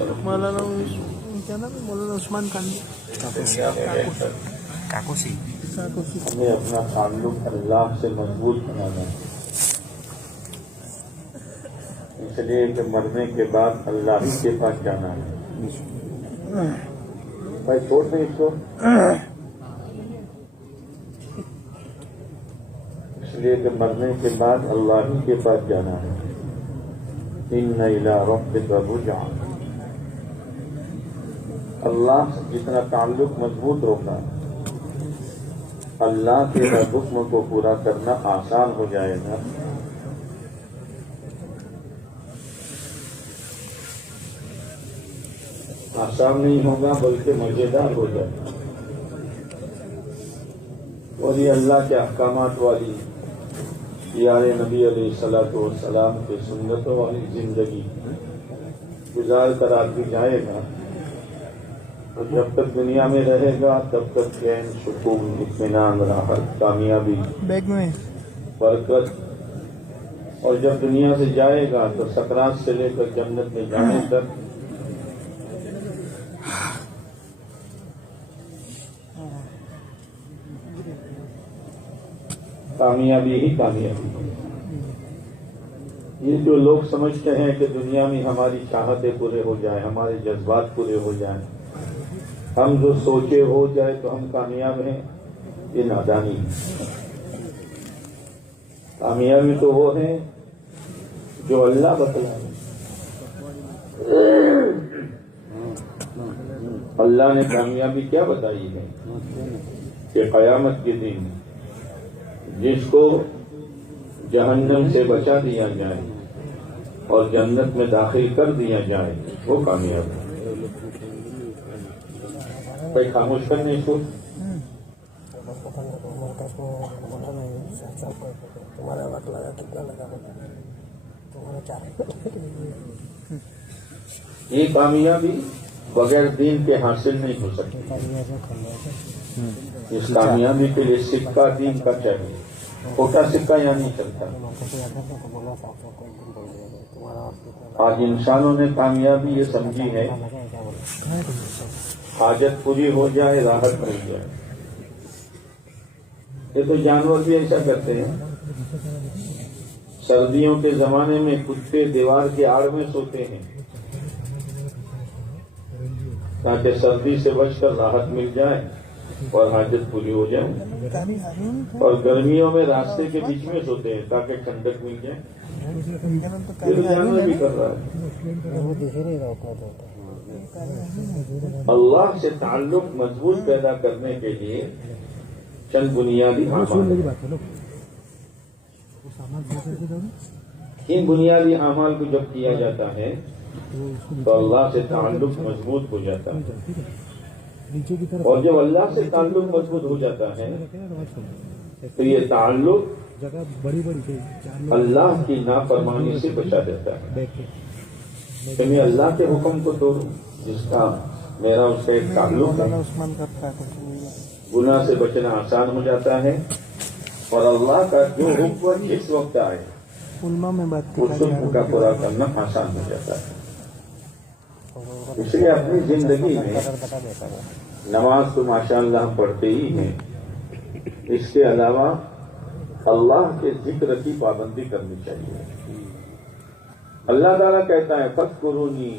مولانا کیا نام ہے؟ مولانا عثمان خان کاکوسی. ہمیں اپنا تعلق اللہ سے مضبوط بنانا ہے، اس لیے کہ مرنے کے بعد اللہ ہی کے پاس جانا ہے. بھائی چھوڑ دیں اس کو. اس لیے کہ مرنے کے بعد اللہ ہی کے پاس جانا ہے. ان الی ربک رجعا. اللہ سے جتنا تعلق مضبوط ہوگا اللہ کے حکم کو پورا کرنا آسان ہو جائے گا. آسان نہیں ہوگا بلکہ مزیدار ہو جائے گا. اور یہ اللہ کے احکامات والی یار نبی علیہ الصلوۃ والسلام کی سنتوں والی زندگی گزار کر آدمی جائے گا. اور جب تک دنیا میں رہے گا تب تک چین، سکون، اطمینان، راحت، کامیابی، برکت. اور جب دنیا سے جائے گا تو سکرات سے لے کر جنت میں جانے تک کامیابی ہی کامیابی. یہ جو لوگ سمجھتے ہیں کہ دنیا میں ہماری چاہتیں پورے ہو جائیں، ہمارے جذبات پورے ہو جائیں، ہم جو سوچے ہو جائے تو ہم کامیاب ہیں، یہ نادانی ہے. کامیابی تو وہ ہے جو اللہ بتلائے. اللہ نے کامیابی کیا بتائی ہے کہ قیامت کے دن جس کو جہنم سے بچا دیا جائے اور جنت میں داخل کر دیا جائے وہ کامیاب ہے. کوئی خاموش کرنے کو یہ کامیابی بغیر دین کے حاصل نہیں ہو سکتی. اس کامیابی کے لیے سکہ دین کا چاہیے. کھوٹا سکہ یا نہیں چلتا. آج انسانوں نے کامیابی یہ سمجھی ہے حاجت پوری ہو جائے، راحت مل جائے. یہ تو جانور بھی ایسا کرتے ہیں. سردیوں کے زمانے میں کتے دیوار کے آڑ میں سوتے ہیں تاکہ سردی سے بچ کر راحت مل جائے اور حاجت پوری ہو جائے. اور گرمیوں میں راستے کے بیچ میں سوتے ہیں تاکہ ٹھنڈک مل جائے. یہ تو جانور بھی کر رہا ہے. اللہ سے تعلق مضبوط پیدا کرنے کے لیے چند بنیادی اعمال. ان بنیادی اعمال کو جب کیا جاتا ہے تو اللہ سے تعلق مضبوط ہو جاتا ہے. اور جب اللہ سے تعلق مضبوط ہو جاتا ہے تو یہ تعلق اللہ کی نافرمانی سے بچا دیتا ہے. کہ میں اللہ کے حکم کو توڑوں جس کا میرا اس کا ایک تعلق ہے. گناہ سے بچنا آسان ہو جاتا ہے اور اللہ کا جو حکم جس وقت آئے اس حکم کا پورا کرنا آسان ہو جاتا ہے. اس لیے اپنی زندگی میں نماز تو ماشاءاللہ ہم پڑھتے ہی ہیں. اس کے علاوہ اللہ کے ذکر کی پابندی کرنی چاہیے. اللہ تعالیٰ کہتا ہے فاذکرونی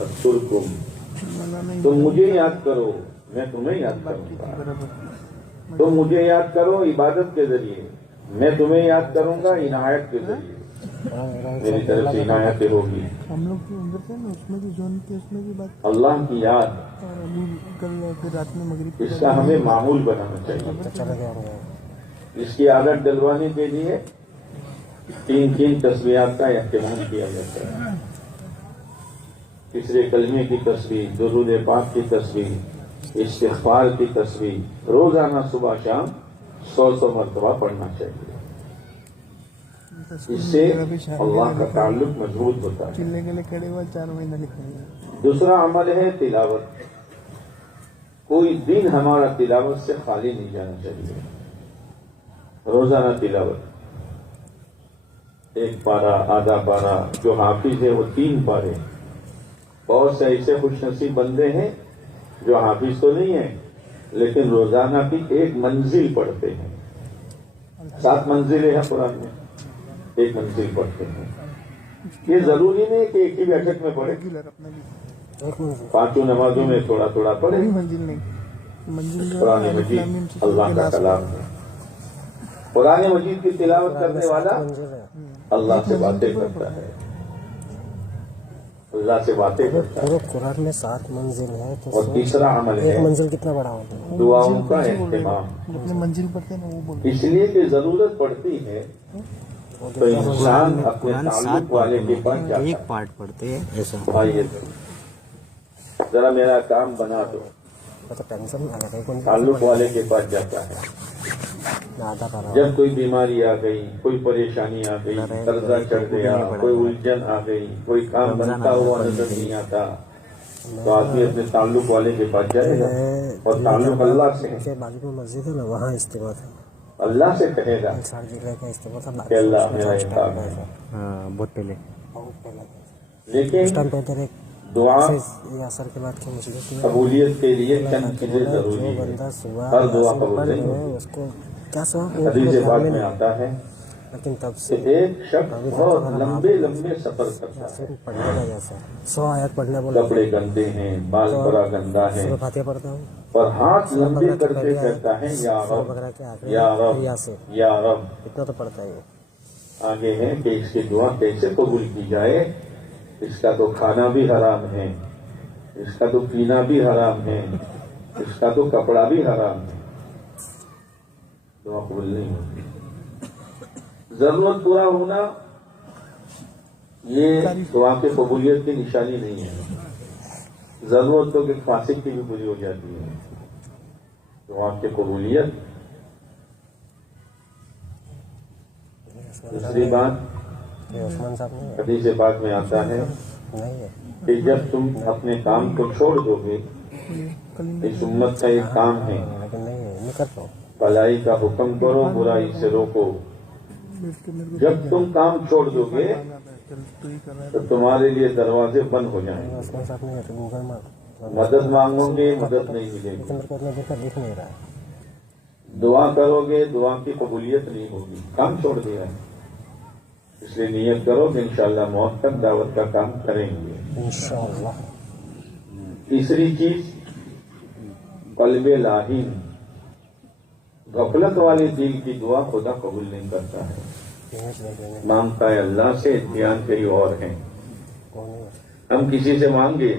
اذکرکم. تم مجھے یاد کرو میں تمہیں یاد کروں گا. تم مجھے یاد کرو عبادت کے ذریعے، میں تمہیں یاد کروں گا عنایت کے ذریعے. میری طرف سے عنایت ہوگی. ہم لوگ جو اندر تھے نا اس میں بھی زون تھے، اس میں بھی بات اللہ کی یاد کل رات میں مغرب اس کا ہمیں معمول بنانا چاہیے. اس کی عادت ڈلوانے کے لیے 3 تسبیحات کا اہتمام کیا جاتا ہے. تیسرے کلمے کی تسبیح، درود پاک کی تسبیح، استغفار کی تسبیح روزانہ صبح شام 100 مرتبہ پڑھنا چاہیے. اس سے اللہ کا تعلق مضبوط ہوتا ہے. چلنے کے لیے کھڑے ہوا 4 مہینہ لکھا. دوسرا عمل ہے تلاوت. کوئی دن ہمارا تلاوت سے خالی نہیں جانا چاہیے. روزانہ تلاوت 1 پارہ، آدھا پارہ. جو حافظ ہے وہ 3 پارے بہت سے ایسے خوش نصیب بندے ہیں جو حافظ تو نہیں ہیں لیکن روزانہ کی ایک منزل پڑھتے ہیں. 7 منزلیں ہیں قرآن میں، ایک منزل پڑھتے ہیں. یہ ضروری نہیں کہ ایک ہی بیٹھک میں پڑھے، ریگولر اپنا بھی 5 نمازوں میں تھوڑا تھوڑا پڑھے. کوئی منزل نہیں. منزل جو قرآن ہے مجید الف لام میم سے اللہ کا کلام ہے. قرآن مجید کی تلاوت کرنے والا اللہ سے باتیں کرتا ہے، اللہ سے باتیں کرتا ہے. پورے قرآن میں 7 منزل ہے تو اور تیسرا عمل ایک ہے منزل کتنا بڑا ہوتا ہے؟ دعاؤں کا اہتمام. اپنے منزل پڑھتے ہیں نا وہ بول اس لیے کہ ضرورت پڑتی ہے تو انسان اپنے تعلق والے کے پاس جاتا ہے. ایک پارٹ پڑھتے ہیں ایسا بھائی ذرا میرا کام بنا دو، تو ٹینشن نہ لگے کون تعلق والے کے پاس جاتا ہے. آدھا کرا جب کوئی بیماری آ گئی، کوئی پریشانی آ گئی، قرضہ چڑھ گیا، کوئی الجھن آ گئی، کوئی کام بنتا ہوا نظر نہیں آتا تو آدمی اپنے تعلق والے کے پاس جائے گا. اور تعلق اللہ سے ہے، کے بازو میں مسجد ہے نا وہاں استعمال تھا اللہ سے کہے گا 60 ضلع کا استعمال تھا کہ اللہ میرا یہ کام ہے. ہاں بہت پہلے لیکن اس ٹائم پہ ادھر ایک دعا یہ اثر کے بعد کی مصیبت میں قبولیت کے لیے چند چیزیں جو ضروری ہیں. بندہ صبح ہر دعا یاسین قبول پڑھ نہیں لے ہوتی. اس کو کیا ثواب حدیث پاک میں آتا ہے لیکن تب کہ سے ایک شخص بہت لمبے لمبے سفر کرتا ہے. یاسین پڑھنے کا جیسا 100 آیت پڑھنے بولا کپڑے گندے ہیں، بال بڑا گندا ہے، سورہ فاتحہ پڑھتا ہوں اور ہاتھ لمبے کر کے کہتا ہے یا رب بکرا کے آخر یا رب یاسین یا رب. اتنا تو پڑھتا ہی ہے. آگے ہے کہ اس کی دعا کیسے قبول کی جائے. اس کا تو کھانا بھی حرام ہے، اس کا تو پینا بھی حرام ہے، اس کا تو کپڑا بھی حرام ہے. دعا قبول نہیں ہوتی. ضرورت پورا ہونا یہ دعا کی قبولیت کی نشانی نہیں ہے. ضرورت تو کہ فاسق کی بھی پوری ہو جاتی ہے. دعا کی قبولیت. دوسری بات یہ عثمان صاحب نے حدیث پاک میں آتا ہے نہیں ہے کہ جب تم اپنے کام کو چھوڑ دو گے، اس امت کا ایک کام ہے لیکن نہیں کرتا ہوں. بھلائی کا حکم کرو، برائی سے روکو. جب تم کام چھوڑ دو گے تو تمہارے لیے دروازے بند ہو جائیں گے. عثمان صاحب نے گوگل میں مدد مانگو گے، مدد نہیں ملے گی. لیکن میرے کو اتنا دیکھا دکھ نہیں رہا ہے. دعا کرو گے، دعا کی قبولیت نہیں ہوگی. کام چھوڑ دیا ہے، اس لیے نیت کرو کہ انشاءاللہ موت تک دعوت کا کام کریں گے. انشاءاللہ. تیسری چیز قلب لاہین، غفلت والے دل کی دعا خدا قبول نہیں کرتا ہے. مانگتا ہے اللہ سے، دھیان کہیں اور ہے. ہم کسی سے مانگے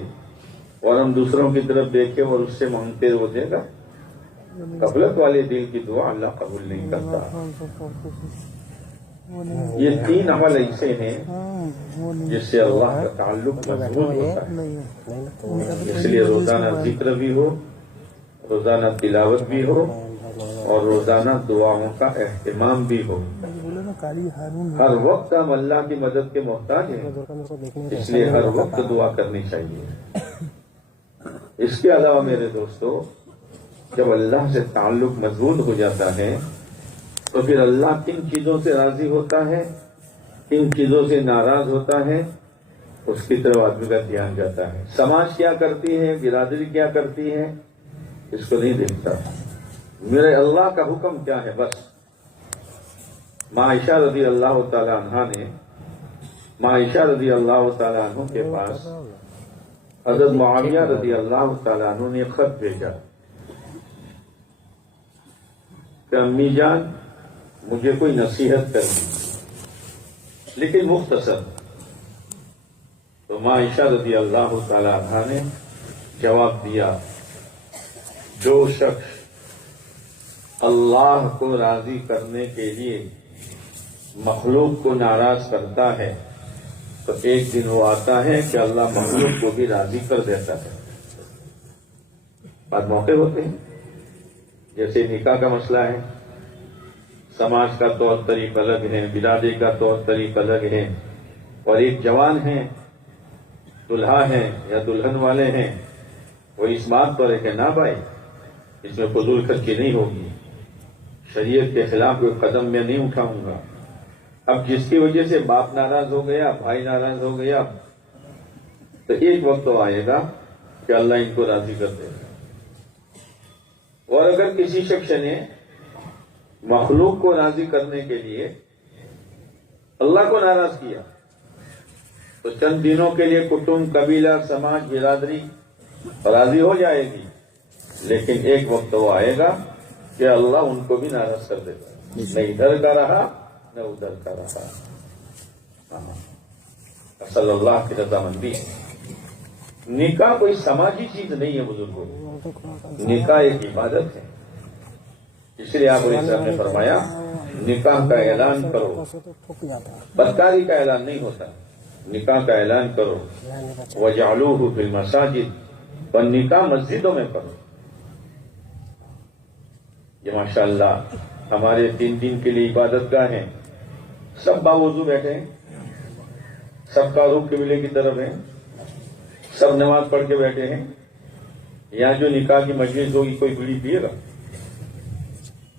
اور ہم دوسروں کی طرف دیکھیں اور اس سے مانگتے وہ دے گا. غفلت والے دل کی دعا اللہ قبول نہیں کرتا. یہ 3 عمل ایسے ہیں جس سے اللہ کا تعلق مضبوط ہوتا ہے. اس لیے روزانہ ذکر بھی ہو، روزانہ تلاوت بھی ہو، اور روزانہ دعاؤں کا اہتمام بھی ہو. ہر وقت ہم اللہ کی مدد کے محتاج ہیں، اس لیے ہر وقت دعا کرنی چاہیے. اس کے علاوہ میرے دوستو، جب اللہ سے تعلق مضبوط ہو جاتا ہے تو پھر اللہ کن چیزوں سے راضی ہوتا ہے، کن چیزوں سے ناراض ہوتا ہے، اس کی طرف آدمی کا دھیان جاتا ہے. سماج کیا کرتی ہے، برادری کیا کرتی ہے، اس کو نہیں دیکھتا. میرے اللہ کا حکم کیا ہے بس. عائشہ رضی اللہ تعالیٰ عنہ نے عائشہ رضی اللہ تعالیٰ عنہ کے پاس حضرت معاویہ رضی اللہ تعالیٰ عنہ نے خط بھیجا کہ امی جان مجھے کوئی نصیحت کرنی، لیکن مختصر. تو عائشہ رضی اللہ تعالیٰ عنہ نے جواب دیا، جو شخص اللہ کو راضی کرنے کے لیے مخلوق کو ناراض کرتا ہے تو ایک دن وہ آتا ہے کہ اللہ مخلوق کو بھی راضی کر دیتا ہے. بعد موقع ہوتے ہیں جیسے نکاح کا مسئلہ ہے، سماج کا طور طریق الگ ہے، برادری کا طور طریق الگ ہے، اور ایک جوان ہے، دلہا ہے یا دلہن والے ہیں، وہ اس بات پر ہے کہ نہ بھائی اس میں فضول خرچی نہیں ہوگی، شریعت کے خلاف کوئی قدم میں نہیں اٹھاؤں گا. اب جس کی وجہ سے باپ ناراض ہو گیا، بھائی ناراض ہو گیا، تو ایک وقت تو آئے گا کہ اللہ ان کو راضی کر دے گا. اور اگر کسی شخص نے مخلوق کو راضی کرنے کے لیے اللہ کو ناراض کیا تو چند دنوں کے لیے کٹمب، قبیلہ، سماج، برادری راضی ہو جائے گی، لیکن ایک وقت وہ آئے گا کہ اللہ ان کو بھی ناراض کر دے گا. نہ ادھر کا رہا نہ ادھر کا رہا. صلی اللہ کی رضامندی. نکاح کوئی سماجی چیز نہیں ہے بزرگوں، نکاح ایک عبادت ہے. اس لیے آپ علیہ السلام نے فرمایا نکاح کا اعلان کرو. بدکاری کا اعلان نہیں ہوتا، نکاح کا اعلان کرو. وَجَعْلُوهُ فِي الْمَسَاجِدِ، اور نکاح مسجدوں میں کرو. یہ ماشاءاللہ ہمارے 3 دن کے لیے عبادت گاہ ہیں، سب باوضو بیٹھے ہیں، سب کا رخ قبلے کی طرف ہے، سب نماز پڑھ کے بیٹھے ہیں. یہاں جو نکاح کی مجلس ہوگی کوئی بیڑی پیے گا؟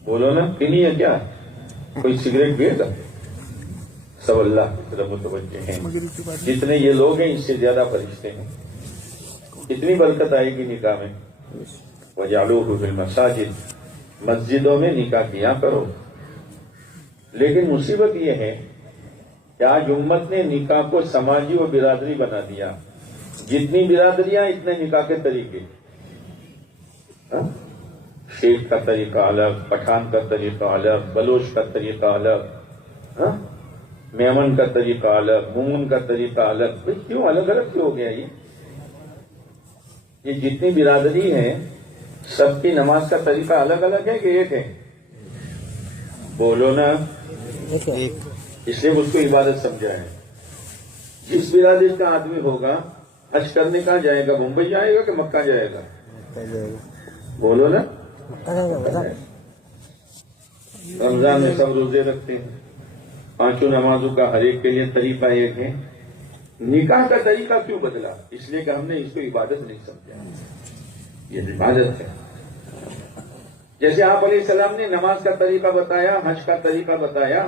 بولو نا، پینی ہے کیا؟ کوئی سگریٹ پیے گا؟ سب اللہ کی طرف متوجہ ہیں. جتنے یہ لوگ ہیں اس سے زیادہ فرشتے ہیں. اتنی برکت آئے گی نکاح میں. وَجَعْلُوهُ فِي الْمَسَاجِدِ، مسجدوں میں نکاح کیا کرو. لیکن مصیبت یہ ہے کہ آج امت نے نکاح کو سماجی و برادری بنا دیا. جتنی برادریاں اتنے نکاح کے طریقے. شیخ کا طریقہ الگ، پٹھان کا طریقہ الگ، بلوچ کا طریقہ الگ، میمن کا طریقہ الگ، مومن کا طریقہ الگ. بھئی کیوں الگ الگ کیوں ہو گیا؟ یہ جتنی برادری ہے سب کی نماز کا طریقہ الگ الگ ہے کہ ایک ہے؟ بولو نا. اس لیے اس کو عبادت سمجھا ہے. جس برادری کا آدمی ہوگا حج کرنے کہاں جائے گا؟ ممبئی جائے گا کہ مکہ جائے گا؟ بولو نا. رمضان میں سب روزے رکھتے ہیں، 5 نمازوں کا ہر ایک کے لیے طریقہ ایک ہے. نکاح کا طریقہ کیوں بدلا؟ اس لیے کہ ہم نے اس کو عبادت نہیں سمجھا. یہ عبادت ہے. جیسے آپ علیہ السلام نے نماز کا طریقہ بتایا، حج کا طریقہ بتایا،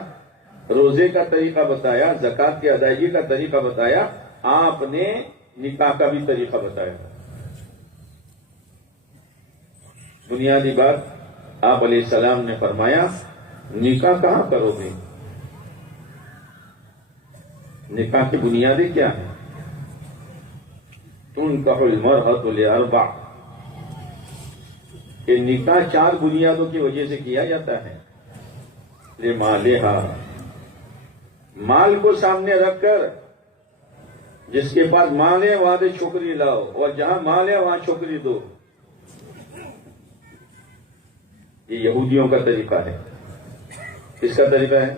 روزے کا طریقہ بتایا، زکات کی ادائیگی کا طریقہ بتایا، آپ نے نکاح کا بھی طریقہ بتایا. بنیادی بات آپ علیہ السلام نے فرمایا نکاح کہاں کرو گے؟ نکاح کی بنیادیں کیا ہیں؟ تنکح المرأة لأربع، کہ نکاح 4 بنیادوں کی وجہ سے کیا جاتا ہے. لمالہا، مال کو سامنے رکھ کر جس کے پاس مال ہے وہاں سے چھوکری لاؤ، اور جہاں مال ہے وہاں چھوکری دو. یہ یہودیوں کا طریقہ ہے. کس کا طریقہ ہے؟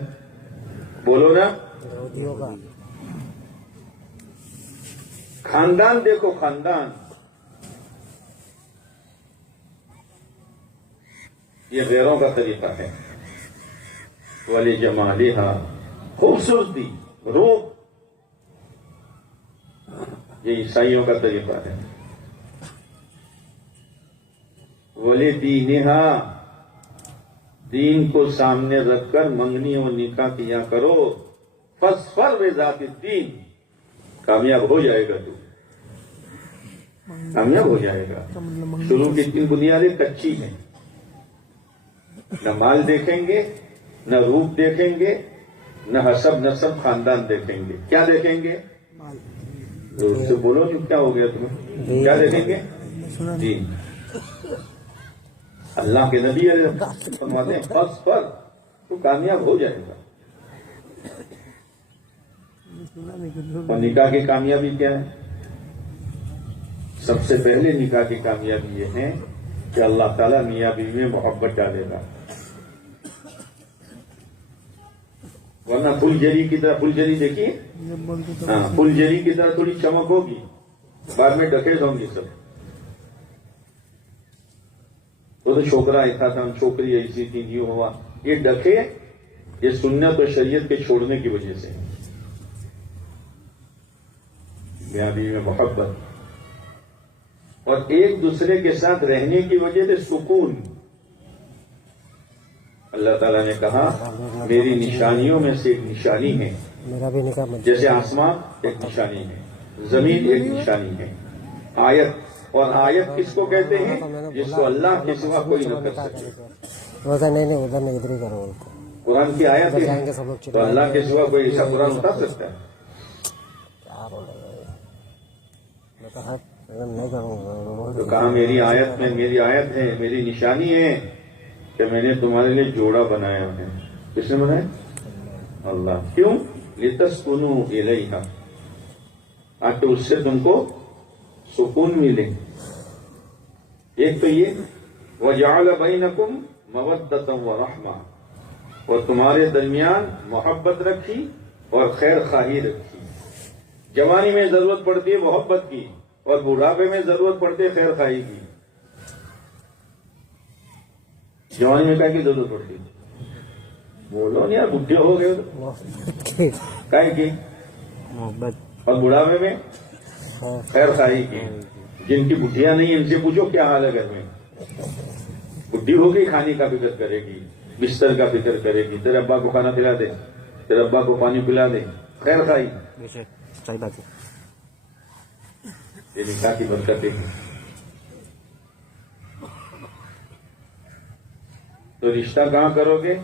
بولو نا. خاندان دیکھو، خاندان. یہ غیروں کا طریقہ ہے. وَلِجَمَالِهَا، خوبصورتی، روپ. یہ عیسائیوں کا طریقہ ہے. وَلِدِينِهَا، دین کو سامنے رکھ کر منگنی اور نکاح کیا کرو. فَاصْفَرْ بِذَاتِ الدِّین، کامیاب ہو جائے گا. تو کامیاب ہو جائے گا. شروع کی 3 بنیادیں کچی ہیں. نہ مال دیکھیں گے، نہ روپ دیکھیں گے، نہ حسب نسب خاندان دیکھیں گے. کیا دیکھیں گے؟ روپ سے بولو جو کیا ہو گیا تمہیں. کیا دیکھیں گے؟ دین. اللہ کے نبی علیہ السلام فرماتے ہیں فرض پر تو کامیاب ہو جائے گا. اور نکاح کی کامیابی کیا ہے؟ سب سے پہلے نکاح کی کامیابی یہ ہے کہ اللہ تعالیٰ میاں بیوی میں محبت ڈالے گا. ورنہ پھل جری کی طرح، پھل جری دیکھیے، ہاں، پھل جری کی طرح تھوڑی چمک ہوگی، بعد میں ڈکیت ہوں گی سب. تو چھوکرا ایسا تھا، چھوکری ایسی تھی، یوں ہوا. یہ ڈکے یہ سنت و شریعت کے چھوڑنے کی وجہ سے. میاں بیوی میں محبت اور ایک دوسرے کے ساتھ رہنے کی وجہ سے سکون. اللہ تعالیٰ نے کہا میری نشانیوں میں سے ایک نشانی ہے، میرا بھی نکاح جیسے آسمان ایک نشانی ہے، زمین ایک نشانی ہے. آیت، اور آیت کس کو کہتے ہیں؟ جس کو اللہ کے سوا کوئی نہ کر سکے. ادھر نہیں ادھر نہیں ادھر ہی کرو بولتے. قرآن کی آیت ادھر جائیں ہے گے سب لوگ تو اللہ کے سوا کوئی ایسا قرآن اٹھا سکتا ہے؟ کیا بولے گا یہ؟ میں تو ہر نہیں کروں گا. تو کہا میری آیت میں، میری آیت ہے، میری نشانی ہے کہ میں نے تمہارے لیے جوڑا بنایا ہے. کس نے بنایا؟ اللہ. کیوں؟ لتسکنوا الیہا، تاکہ اس سے تم کو سکون ملے. ایک تو یہ وجعل بینکم مودۃ ورحمہ، اور تمہارے درمیان محبت رکھی اور خیر خواہی رکھی. جوانی میں ضرورت پڑتی ہے محبت کی، اور بڑھاپے میں ضرورت پڑتی ہے خیر خواہی کی. جوانی میں کیا کی ضرورت پڑتی ہے؟ بولو نہیں یار، بڈھے ہو گئے تو کیا کی؟ محبت. اور بڑھاپے میں خیر خواہی کی. جن کی بڈھیاں نہیں ان سے پوچھو کیا حال ہے گھر میں. بڈھی ہوگی کھانے کا فکر کرے گی، بستر کا فکر کرے گی، تیرے ابا کو کھانا کھلا دے، تیرے ابا کو پانی پلا دے، خیر خواہی. صحیح بات ہے. یہ نکاح کی برکتیں ہیں. تو رشتہ کہاں کرو گے؟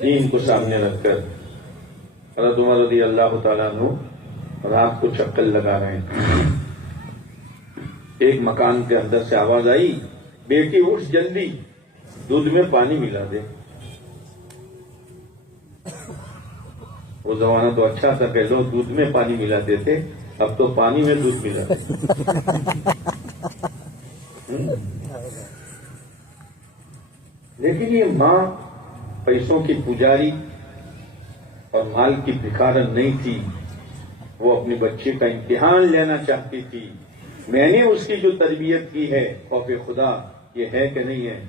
دین کو سامنے رکھ کر. حضرت عمر رضی اللہ تعالیٰ عنہ رات کو چکر لگا رہے ہیں. ایک مکان کے اندر سے آواز آئی، بیٹی اٹھ جلدی، دودھ میں پانی ملا دے. وہ زمانہ تو اچھا تھا کہ لوگ دودھ میں پانی ملاتے تھے، اب تو پانی میں دودھ ملاتے. لیکن یہ ماں پیسوں کی پجاری اور مال کی بھکارن نہیں تھی. وہ اپنے بچے کا امتحان لینا چاہتی تھی. میں نے اس کی جو تربیت کی ہے خوف خدا یہ ہے کہ نہیں ہے؟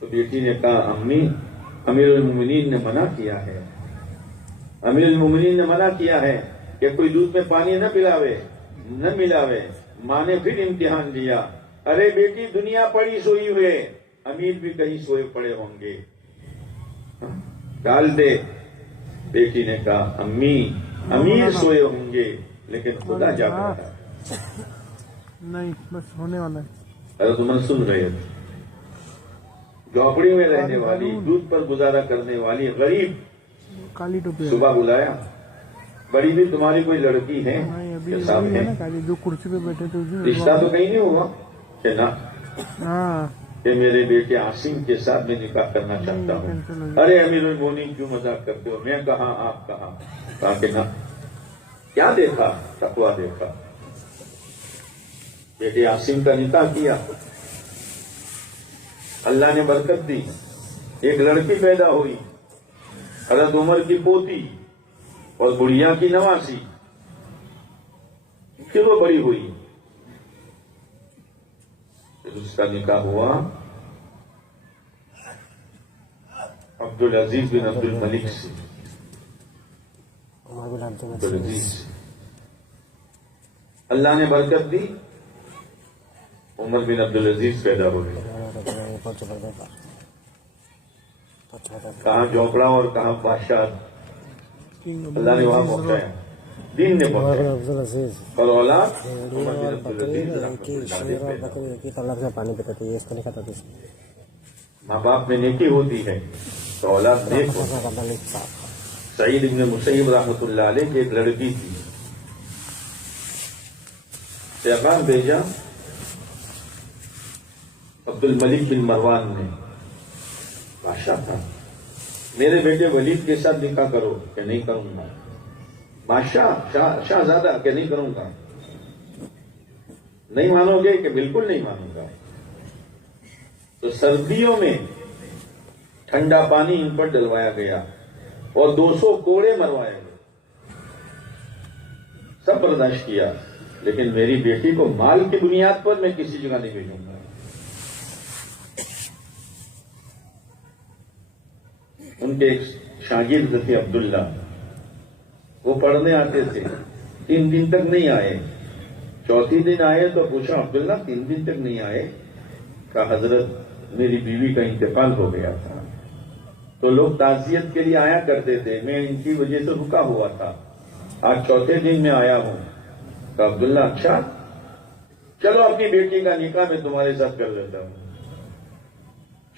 تو بیٹی نے کہا امی امیر المومنین نے منع کیا ہے، امیر المومنین نے منع کیا ہے کہ کوئی دودھ میں پانی نہ پلاوے نہ ملاوے. ماں نے پھر امتحان لیا. ارے بیٹی دنیا پڑی سوئی ہوئے، امیر بھی کہیں سوئے پڑے ہوں گے، ڈال دے. بیٹی نے کہا امی امیر سوئے ہوں گے لیکن خدا جاگ رہا ہے. نہیں بس ہونے والا ہے. حضرت عمر سن رہے تھے. جھونپڑی میں رہنے والی، دودھ پر گزارا کرنے والی غریب کالی ٹوپی صبح بلایا، بڑی بھی تمہاری کوئی لڑکی ہے ابھی کہ صاحب ہے؟ جو کرسی پہ بیٹھے تھے رشتہ تو کہیں نہیں ہوا کہ نہ، ہاں کہ میرے بیٹے عاصم کے ساتھ میں نکاح کرنا چاہتا ہوں. ارے امیر المومنین کیوں مذاق کرتے ہو؟ میں کہاں آپ کہاں؟ کہا کہ نہ. کیا دیکھا؟ تقویٰ دیکھا. بیٹے عاصم کا نکاح کیا، اللہ نے برکت دی، ایک لڑکی پیدا ہوئی، حضرت عمر کی پوتی اور بڑھیا کی نواسی. پھر وہ بڑی ہوئی، پھر اس کا نکاح ہوا عبدالعزیز بن عبد الملک سے. عبدالعزیز اللہ نے برکت دی، عمر بن عبدالعزیز پیدا ہو گئے. کہاں جھونپڑا اور کہاں بادشاہ، اللہ نے وہاں پہنچایا، دین نے پہنچایا. اور اولاد عمر بن عبدالعزیز تالاب سے پانی پیتا تھا، یہ اس کو نہیں کھاتا تھا. ماں باپ میں نیکی ہوتی ہے تو اولاد نیک ہوتی ہے. سعید ابن مسیب رحمۃ اللہ علیہ کی ایک لڑکی تھی، پیغام بھیجا عبد الملک بن مروان نے، بادشاہ تھا، میرے بیٹے ولید کے ساتھ نکاح کرو. کہ نہیں کروں گا. بادشاہ شہزادہ کہ نہیں کروں گا. نہیں مانو گے؟ کہ بالکل نہیں مانوں گا. تو سردیوں میں ٹھنڈا پانی ان پر ڈلوایا گیا اور 200 کوڑے مروائے گئے. سب برداشت کیا، لیکن میری بیٹی کو مال کی بنیاد پر میں کسی جگہ نہیں بھیجوں گا. ان کے ایک شاگرد تھے عبداللہ، وہ پڑھنے آتے تھے. 3 دن تک نہیں آئے. چوتھی دن آئے تو پوچھا عبداللہ 3 دن تک نہیں آئے؟ کہا حضرت میری بیوی کا انتقال ہو گیا تھا تو لوگ تعزیت کے لیے آیا کرتے تھے، میں ان کی وجہ سے رکا ہوا تھا. آج چوتھے دن میں آیا ہوں. کہا عبداللہ اچھا چلو اپنی بیٹی کا نکاح میں تمہارے ساتھ کر لیتا ہوں.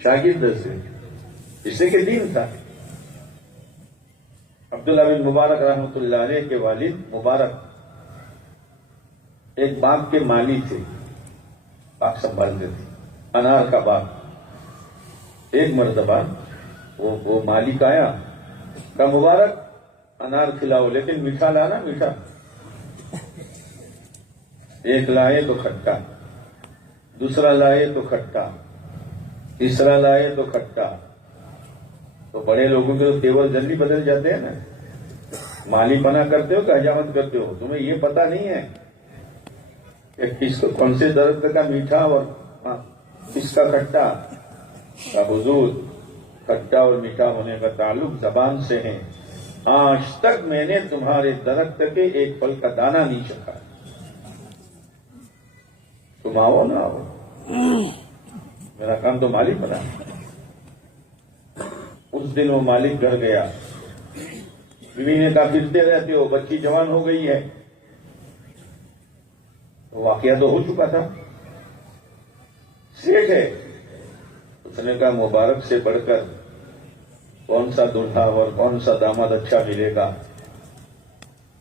شاگرد سے اس سے کہ دین تھا. عبداللہ بن مبارک رحمۃ اللہ علیہ کے والد مبارک ایک باغ کے مالی تھے. باغ سنبھالتے تھے, انار کا باغ. ایک مرتبہ وہ مالک آیا, کہا مبارک انار کھلاؤ لیکن میٹھا لانا میٹھا. ایک لائے تو کھٹا, دوسرا لائے تو کھٹا, تیسرا لائے تو کھٹا. تو بڑے لوگوں کے تو تیور جلدی بدل جاتے ہیں نا. مالی پناہ کرتے ہو کہ حجامت کرتے ہو, تمہیں یہ پتا نہیں ہے کہ کس کو کون سے درخت کا میٹھا اور کس کا کھٹا. حضور کھٹا اور میٹھا ہونے کا تعلق زبان سے ہے. آج تک میں نے تمہارے درخت کے ایک پھل کا دانہ نہیں چکھا. تم آؤ نہ آؤ, میرا کام تو مالک بنا. اس دن وہ مالک گھر گیا. بیوی نے کہا پھرتے رہتے ہو, بچی جوان ہو گئی ہے. واقعہ تو ہو چکا تھا. سیٹ ہے. اس نے کہا مبارک سے بڑھ کر کون سا دولہا اور کون سا داماد اچھا ملے گا.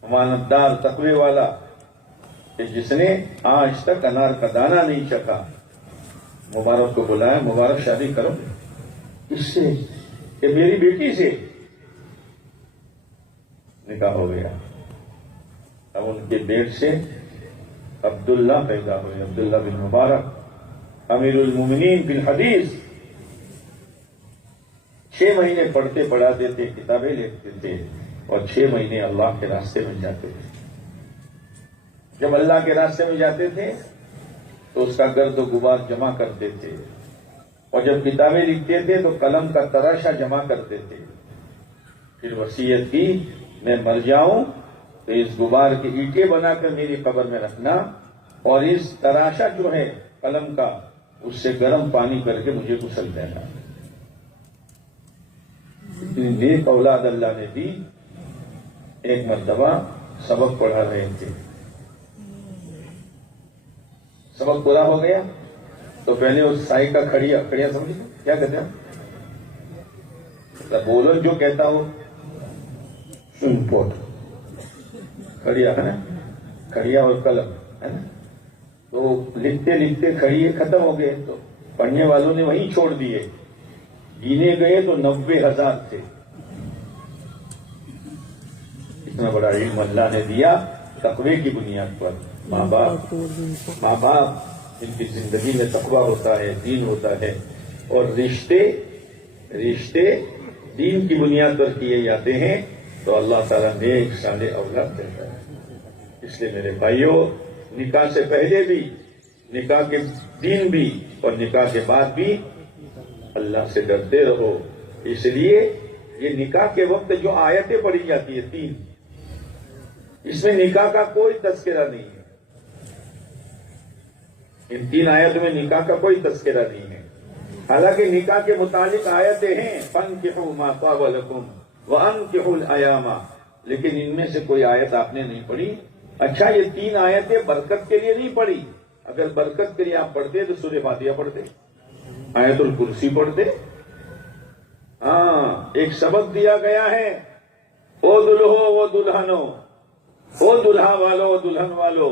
امانتدار تقوی والا کہ جس نے آج تک انار کا دانہ نہیں چکھا. مبارک کو بلایا, مبارک شادی کرو. اس سے کہ میری بیٹی سے. نکاح ہو گیا. اب ان کے بیٹ سے عبداللہ پیدا ہوئے, عبداللہ بن مبارک امیر المومنین فی الحدیث. 6 مہینے پڑھتے پڑھاتے تھے, کتابیں لکھتے تھے, اور 6 مہینے اللہ کے راستے میں جاتے تھے. جب اللہ کے راستے میں جاتے تھے تو اس کا گرد و غبار جمع کرتے تھے, اور جب کتابیں لکھتے تھے تو قلم کا تراشا جمع کرتے تھے. پھر وصیت کی میں مر جاؤں تو اس غبار کی اینٹیں بنا کر میری قبر میں رکھنا, اور اس تراشا جو ہے قلم کا اس سے گرم پانی کر کے مجھے غسل دینا. اتنی نیک اولاد اللہ نے دی. ایک مرتبہ سبق پڑھا رہے تھے, سبق پورا ہو گیا تو پہلے اس سائی کا کھڑیا سمجھے کیا کہتے ہیں, بولن جو کہتا ہو سن پوٹ, کھڑیا ہے نا, کھڑیا اور قلم ہے نا. تو لکھتے لکھتے کھڑیے ختم ہو گئے تو پڑھنے والوں نے وہیں چھوڑ دیے. گینے گئے تو 90,000 تھے. اتنا بڑا علم اللہ نے دیا تقوی کی بنیاد پر. ماں باپ ان کی زندگی میں تقوی ہوتا ہے, دین ہوتا ہے, اور رشتے دین کی بنیاد پر کیے جاتے ہیں تو اللہ تعالیٰ نیک صالح اولاد دیتا ہے. اس لیے میرے بھائیوں, نکاح سے پہلے بھی, نکاح کے دن بھی, اور نکاح کے بعد بھی اللہ سے ڈرتے رہو. اس لیے یہ نکاح کے وقت جو آیتیں پڑھی جاتی ہیں 3, اس میں نکاح کا کوئی تذکرہ نہیں ہے. ان 3 آیتوں میں نکاح کا کوئی تذکرہ نہیں ہے. حالانکہ نکاح کے متعلق آیتیں ہیں فَانْكِحُوا مَا طَابَ لَكُمْ وَأَنْكِحُوا الْأَيَامَ, لیکن ان میں سے کوئی آیت آپ نے نہیں پڑھی. اچھا, یہ 3 آیتیں برکت کے لیے نہیں پڑھی. اگر برکت کے لیے آپ پڑھتے تو سورہ فاتحہ پڑھتے, آیت الکرسی پڑھتے. ہاں, ایک سبق دیا گیا ہے, او دلہو و دلہنو, او دلہا والو و دلہن والو,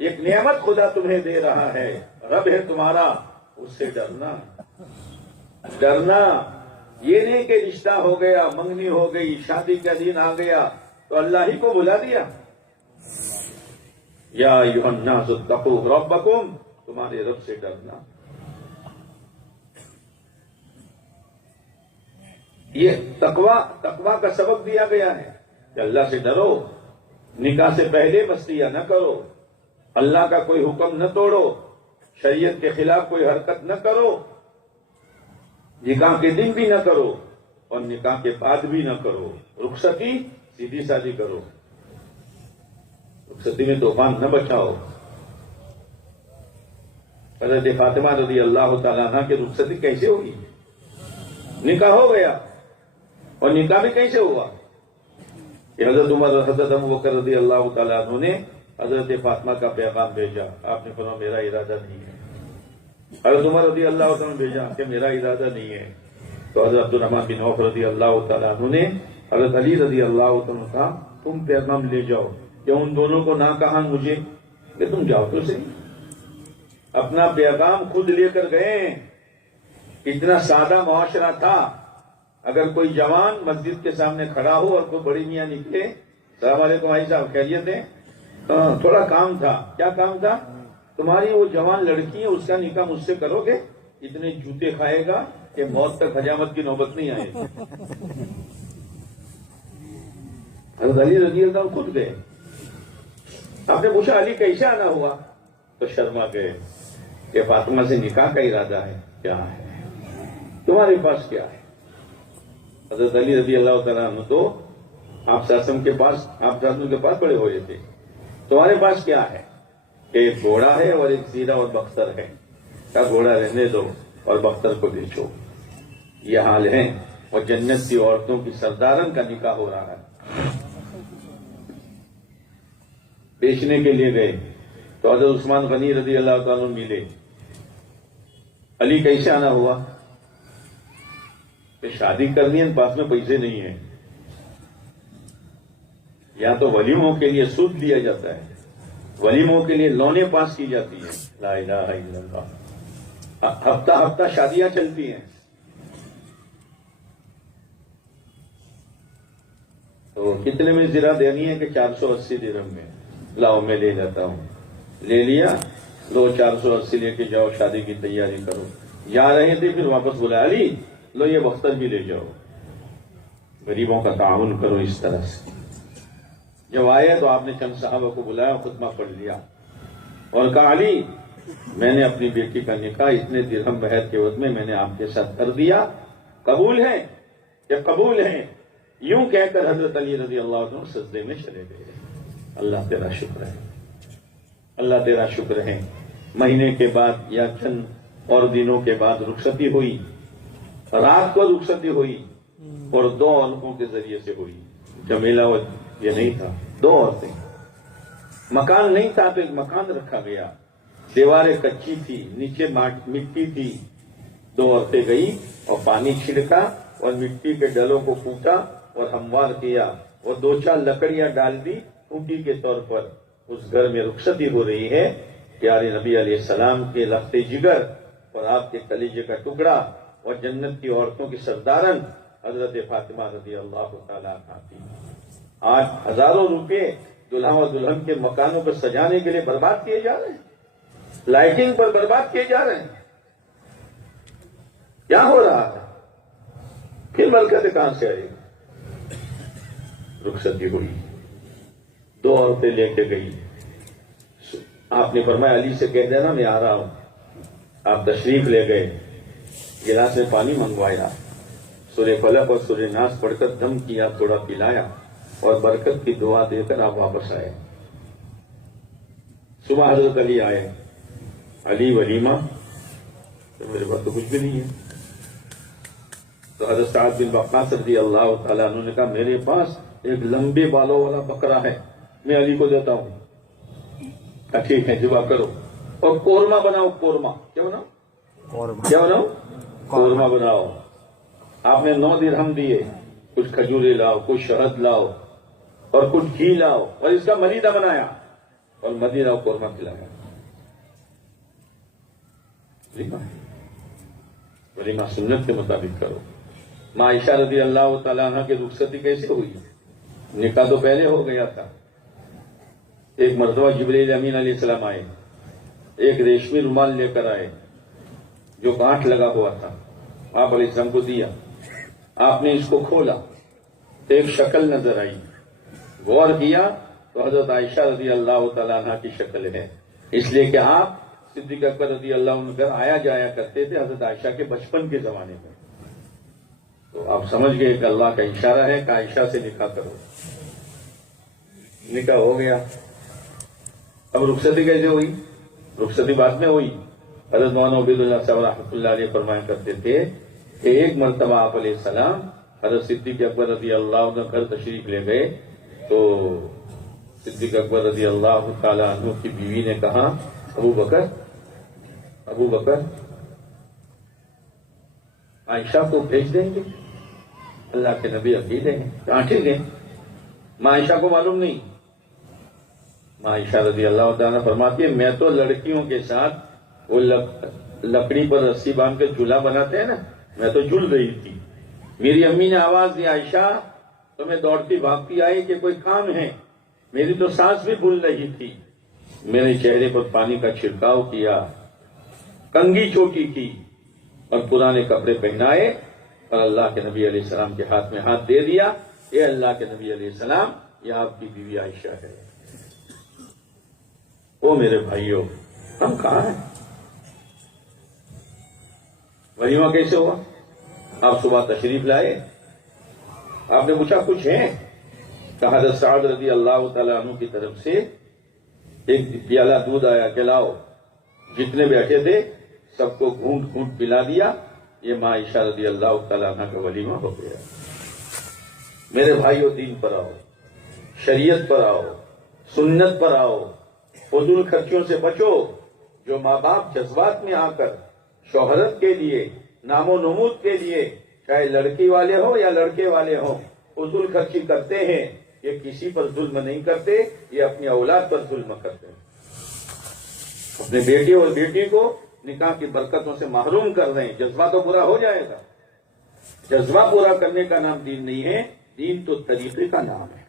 ایک نعمت خدا تمہیں دے رہا ہے, رب ہے تمہارا, اس سے ڈرنا. یہ نہیں کہ رشتہ ہو گیا, منگنی ہو گئی, شادی کا دن آ گیا تو اللہ ہی کو بلا دیا. یا ایھا الناس اتقوا ربکم, تمہارے رب سے ڈرنا. یہ تقوی کا سبق دیا گیا ہے کہ اللہ سے ڈرو. نکاح سے پہلے مستیاں نہ کرو, اللہ کا کوئی حکم نہ توڑو, شریعت کے خلاف کوئی حرکت نہ کرو, نکاح کے دن بھی نہ کرو, اور نکاح کے بعد بھی نہ کرو. رخصتی سیدھی سادی کرو, رخصتی میں طوفان نہ بچاؤ. حضرت فاطمہ رضی اللہ تعالیٰ عنہ کی رخصتی کیسے ہوگی؟ نکاح ہو گیا, اور نکاح بھی کیسے ہوا؟ کہ حضرت ابو بکر رضی اللہ تعالیٰ عنہ نے حضرت فاطمہ کا پیغام بھیجا. آپ نے فرمایا میرا ارادہ نہیں ہے. حضرت عمر رضی اللہ تعالیٰ نے بھیجا کہ میرا ارادہ نہیں ہے. تو حضرت عبد الرحمن بن عوف رضی اللہ تعالیٰ عنہ نے حضرت علی رضی اللہ تعالیٰ کہا تم پیغام لے جاؤ. کہ ان دونوں کو نہ کہا مجھے کہ تم جاؤ تو صحیح. اپنا پیغام خود لے کر گئے. اتنا سادہ معاشرہ تھا. اگر کوئی جوان مسجد کے سامنے کھڑا ہو اور کوئی بڑی میاں نکلے السلام علیکم بھائی صاحب خیریت ہے, تھوڑا کام تھا. کیا کام تھا؟ تمہاری وہ جوان لڑکی ہے اس کا نکاح مجھ سے کرو گے. اتنے جوتے کھائے گا کہ موت تک حجامت کی نوبت نہیں آئے. حضرت علی رضی اللہ عنہ خود گئے. آپ نے پوچھا علی کیسے آنا ہوا؟ تو شرما گئے کہ فاطمہ سے نکاح کا ارادہ ہے. کیا ہے تمہارے پاس کیا ہے؟ حضرت علی رضی اللہ تعالیٰ عنہ تو آپ ساسم کے پاس پڑے ہوئے تھے. تمہارے پاس کیا ہے؟ ایک گھوڑا ہے اور ایک سیرا اور بختر ہے. کا گھوڑا رہنے دو اور بختر کو بیچو. یہ حال ہے. اور جنت کی عورتوں کی سردارن کا نکاح ہو رہا ہے. بیچنے کے لیے گئے تو حضرت عثمان غنی رضی اللہ تعالیٰ عنہ ملے. علی کیسے آنا ہوا؟ کہ شادی کرنی ہے پاس میں پیسے نہیں ہیں. یا تو ولیموں کے لیے سود دیا جاتا ہے, ولیموں کے لیے لونیں پاس کی جاتی ہیں. لا الہ الا اللہ. ہفتہ ہفتہ شادیاں چلتی ہیں. تو کتنے میں زرا دینی ہے کہ 480 درہم میں. لاؤ میں لے جاتا ہوں. لے لیا. لو 480 لے کے جاؤ, شادی کی تیاری کرو. جا رہے تھے پھر واپس بلایا علی لو یہ بختر بھی لے جاؤ. غریبوں کا تعاون کرو اس طرح سے. جب آئے تو آپ نے چند صحابہ کو بلایا, خطبہ پڑھ لیا اور کہا علی میں نے اپنی بیٹی کا نکاح اتنے درہم بہر کے عوض میں نے آپ کے ساتھ کر دیا. قبول ہے کہ قبول ہے؟ یوں کہہ کر حضرت علی رضی اللہ عنہ سجدے میں چلے گئے. اللہ تیرا شکر ہے, اللہ تیرا شکر ہے. مہینے کے بعد یا چند اور دنوں کے بعد رخصتی ہوئی. رات کو رخصتی ہوئی اور 2 عورتوں کے ذریعے سے ہوئی. جمیلہ یہ نہیں تھا, 2 عورتیں. مکان نہیں تھا تو ایک مکان رکھا گیا. دیواریں کچی تھی, نیچے مٹی تھی. 2 عورتیں گئی اور پانی چھڑکا اور مٹی کے ڈلوں کو کوٹا اور ہموار کیا اور 2-4 لکڑیاں ڈال دی اونٹی کے طور پر. اس گھر میں رخصتی ہو رہی ہے. پیارے نبی علیہ السلام کے لخت جگر اور آپ کے کلیجے کا ٹکڑا اور جنت کی عورتوں کی سردارن حضرت فاطمہ رضی اللہ تعالیٰ عنہا تھی. آج ہزاروں روپے دلہا و دلہن کے مکانوں پر سجانے کے لیے برباد کیے جا رہے ہیں, لائٹنگ پر برباد کیے جا رہے ہیں. کیا ہو رہا ہے؟ پھر برکت کہاں سے آئے گی؟ رخصتی ہوئی, 2 عورتیں لے کے گئی. آپ نے فرمایا علی سے کہہ دینا میں آ رہا ہوں. آپ تشریف لے گئے, گلاس میں پانی منگوایا, سورہ فلق اور سورہ ناس پڑھ کر دم کیا, تھوڑا پلایا اور برکت کی دعا دے کر آپ واپس آئے. صبح حضرت علی آئے. علی ولیمہ؟ تو میرے پاس تو کچھ بھی نہیں ہے. تو حضرت سعد بن وقاص رضی اللہ تعالیٰ عنہ نے کہا میرے پاس ایک لمبے بالوں والا بکرا ہے, میں علی کو دیتا ہوں. ٹھیک ہے ذبح کرو اور قورمہ بناؤ. قورمہ کیا بناؤ؟ کیا بناؤ؟ قورمہ بناؤ. آپ نے 9 درہم دیے. کچھ کھجورے لاؤ, کچھ شہد لاؤ اور کچھ گھی لاؤ اور اس کا ملیدہ بنایا اور مدینہ قورمہ کھلایا. ولیمہ سنت کے مطابق کرو. ماں عائشہ رضی اللہ تعالیٰ عنہ کی رخصتی کیسے ہوئی؟ نکاح تو پہلے ہو گیا تھا. ایک مرتبہ جبریل امین علیہ السلام آئے, ایک ریشمی رومال لے کر آئے جو گانٹھ لگا ہوا تھا. آپ علیہ السلام کو دیا. آپ نے اس کو کھولا تو ایک شکل نظر آئی. غور کیا تو حضرت عائشہ رضی اللہ تعالیٰ عنہ کی شکل ہے, اس لیے کہ آپ صدیق اکبر رضی اللہ عنہ گھر آیا جایا کرتے تھے حضرت عائشہ کے بچپن کے زمانے میں. تو آپ سمجھ گئے کہ اللہ کا اشارہ ہے کہ عائشہ سے نکاح کرو. نکاح ہو گیا. اب رخصتی کیسے ہوئی؟ رخصتی بعد میں ہوئی. حضرت مولانا عبید اللہ صاحب رحمۃ اللہ علیہ فرمایا کرتے تھے کہ ایک مرتبہ آپ علیہ السلام حضرت صدیق اکبر رضی اللہ عنہ گھر تشریف لے گئے تو صدیق اکبر رضی اللہ تعالی عنہ کی بیوی نے کہا ابو بکر عائشہ کو بھیج دیں گے، اللہ کے نبی اکیلے ہیں، ڈانٹیں گے۔ ماں عائشہ کو معلوم نہیں۔ ماں عائشہ رضی اللہ تعالیٰ فرماتی ہے میں تو لڑکیوں کے ساتھ وہ لکڑی پر رسی باندھ کے جھولا بناتے ہیں نا، میں تو جھول رہی تھی۔ میری امی نے آواز دی عائشہ تو میں دوڑتی بھاگتی آئی کہ کوئی کام ہے، میری تو سانس بھی بھول رہی تھی۔ میرے چہرے پر پانی کا چھڑکاؤ کیا، کنگھی چوٹی کی اور پرانے کپڑے پہنائے اور اللہ کے نبی علیہ السلام کے ہاتھ میں ہاتھ دے دیا، اے اللہ کے نبی علیہ السلام یہ آپ کی بیوی عائشہ ہے۔ او میرے بھائیوں، ہم کہاں ہیں؟ ولیمہ کیسے ہوا؟ آپ صبح تشریف لائے، آپ نے پوچھا کچھ ہے؟ کہا حضرت سعد رضی اللہ تعالیٰ عنہ کی طرف سے ایک پیالہ دودھ آیا کہ لاؤ، جتنے بیٹھے تھے سب کو گھونٹ گھونٹ پلا دیا، یہ ماں عائشہ رضی اللہ تعالیٰ عنہ کا ولیمہ ہو گیا۔ میرے بھائیوں، دین پر آؤ، شریعت پر آؤ، سنت پر آؤ، فضول خرچیوں سے بچو۔ جو ماں باپ جذبات میں آ کر شوہرت کے لیے، نام و نمود کے لیے، چاہے لڑکی والے ہوں یا لڑکے والے ہوں، فضول خرچی کرتے ہیں، یہ کسی پر ظلم نہیں کرتے، یہ اپنی اولاد پر ظلم کرتے ہیں۔ اپنے بیٹے اور بیٹی کو نکاح کی برکتوں سے محروم کر رہے ہیں، جذبہ تو پورا ہو جائے گا۔ جذبہ پورا کرنے کا نام دین نہیں ہے، دین تو طریقے کا نام ہے۔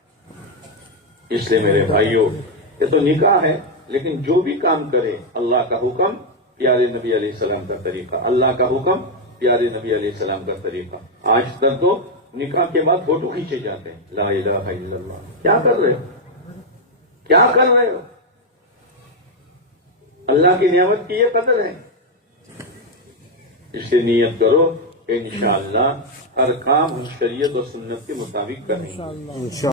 اس لیے میرے بھائیوں، یہ تو نکاح ہے، لیکن جو بھی کام کرے اللہ کا حکم، پیارے نبی علیہ السلام کا طریقہ، اللہ کا حکم، پیارے نبی علیہ السلام کا طریقہ۔ آج تک تو نکاح کے بعد فوٹو کھینچے جاتے ہیں، لا الہ الا اللہ۔ کیا کر رہے ہو؟ کیا کر رہے ہو؟ اللہ کی نعمت کی یہ قدر ہے۔ اس سے نیت کرو کہ انشاءاللہ ہر کام ہم شریعت اور سنت کے مطابق کریں گے۔